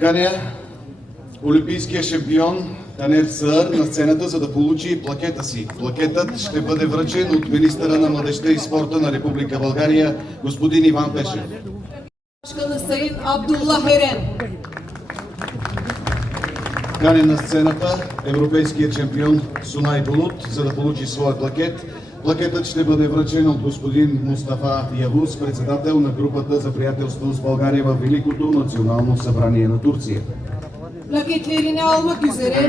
Каня олимпийския шампион Танер Саър на сцената, за да получи плакета си. Плакетът ще бъде връчен от министъра на младежта и спорта на Република България, господин Иван Пешев. Başkanı Sayın Abdullah Eren. Каня на сцената европейският шампион Сунай Булут, за да получи своя плакет. Плакетът ще бъде връчен от господин Мустафа Явуз, председател на групата за приятелство с България в Великото национално събрание на Турция. Plaketlerini almak üzere